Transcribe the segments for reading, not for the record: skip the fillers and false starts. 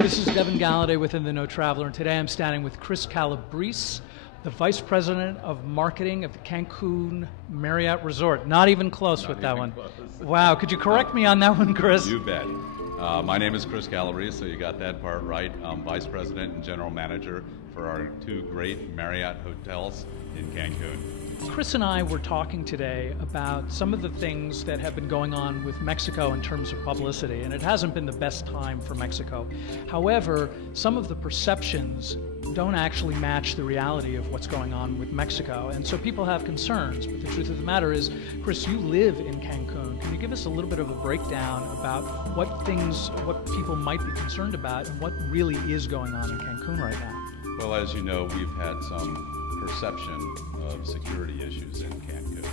This is Devin Galladay within the No Traveler, and today I'm standing with Chris Calabrese, the Vice President of Marketing of the Cancun Marriott Resort. Not even close with that one. Close. Wow, could you correct me on that one, Chris? You bet. My name is Chris Calabrese, so you got that part right. I'm Vice President and General Manager for our two great Marriott hotels in Cancun. Chris and I were talking today about some of the things that have been going on with Mexico in terms of publicity, and it hasn't been the best time for Mexico. However, some of the perceptions don't actually match the reality of what's going on with Mexico, and so people have concerns. But the truth of the matter is, Chris, you live in Cancun. Can you give us a little bit of a breakdown about what people might be concerned about and what really is going on in Cancun right now? Well, as you know, we've had some perception of security issues in Cancun.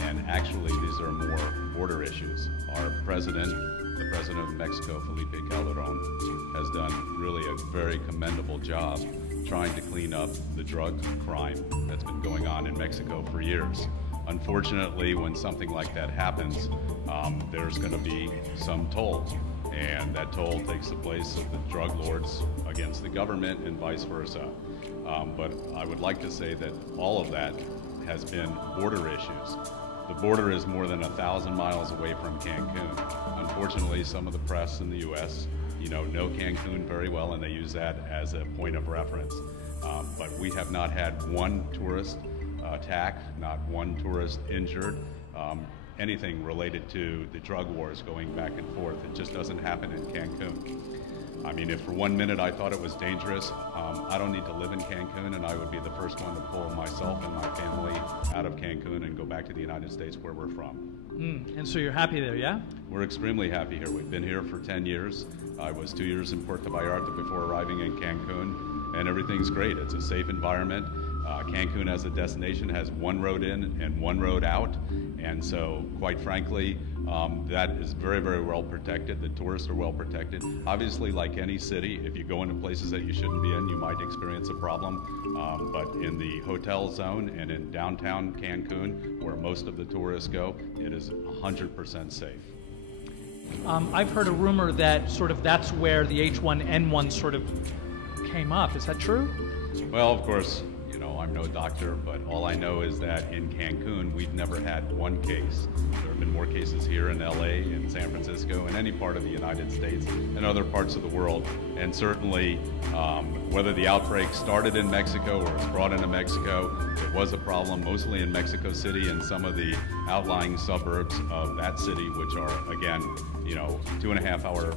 And actually, these are more border issues. Our president, the president of Mexico, Felipe Calderón, has done really a very commendable job trying to clean up the drug crime that's been going on in Mexico for years. Unfortunately, when something like that happens, there's going to be some toll. And that toll takes the place of the drug lords against the government and vice versa. But I would like to say that all of that has been border issues. The border is more than 1,000 miles away from Cancun. Unfortunately, some of the press in the U.S., know Cancun very well, and they use that as a point of reference. But we have not had one tourist attack, not one tourist injured. Anything related to the drug wars going back and forth. It just doesn't happen in Cancun. I mean, if for 1 minute I thought it was dangerous, I don't need to live in Cancun, and I would be the first one to pull myself and my family out of Cancun and go back to the United States where we're from. And so you're happy there, yeah? We're extremely happy here. We've been here for 10 years. I was 2 years in Puerto Vallarta before arriving in Cancun, and everything's great. It's a safe environment. Cancun as a destination has one road in and one road out, and so quite frankly that is very, very well protected. The tourists are well protected. Obviously, like any city, if you go into places that you shouldn't be in, you might experience a problem, but in the hotel zone and in downtown Cancun, where most of the tourists go, it is 100% safe. I've heard a rumor that that's where the H1N1 sort of came up. Is that true? Well, of course, I'm no doctor, but all I know is that in Cancun, we've never had one case. There have been more cases here in LA, in San Francisco, in any part of the United States, and other parts of the world. And certainly, whether the outbreak started in Mexico or was brought into Mexico, it was a problem mostly in Mexico City and some of the outlying suburbs of that city, which are, again, 2.5-hour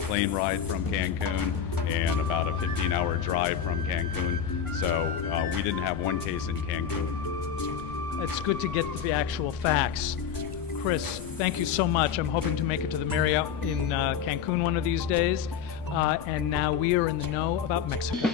plane ride from Cancun and about a 15-hour drive from Cancun. So we didn't have one case in Cancun. It's good to get the actual facts. Chris, thank you so much. I'm hoping to make it to the Marriott in Cancun one of these days. And now we are in the know about Mexico.